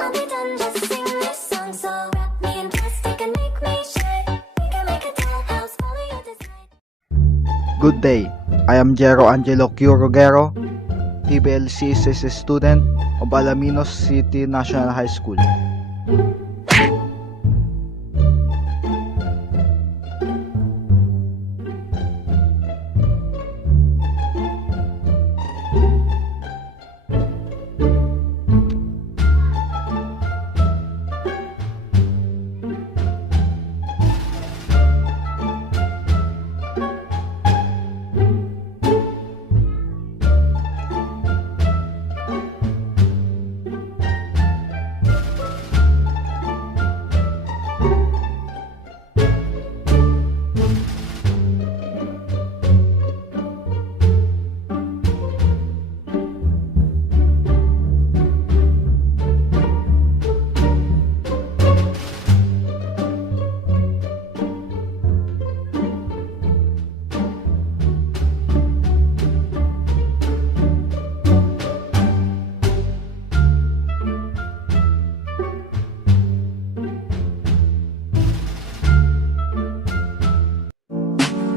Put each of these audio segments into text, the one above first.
I'll be done, just sing this song. So wrap me in plastic and make me shine. We can make a dollhouse, follow your design. Good day, I am Jero Angelo TBLC is a student of Alaminos City National High School.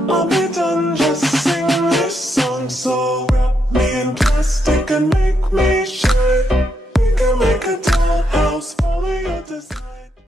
I'll be done, just sing this song. So wrap me in plastic and make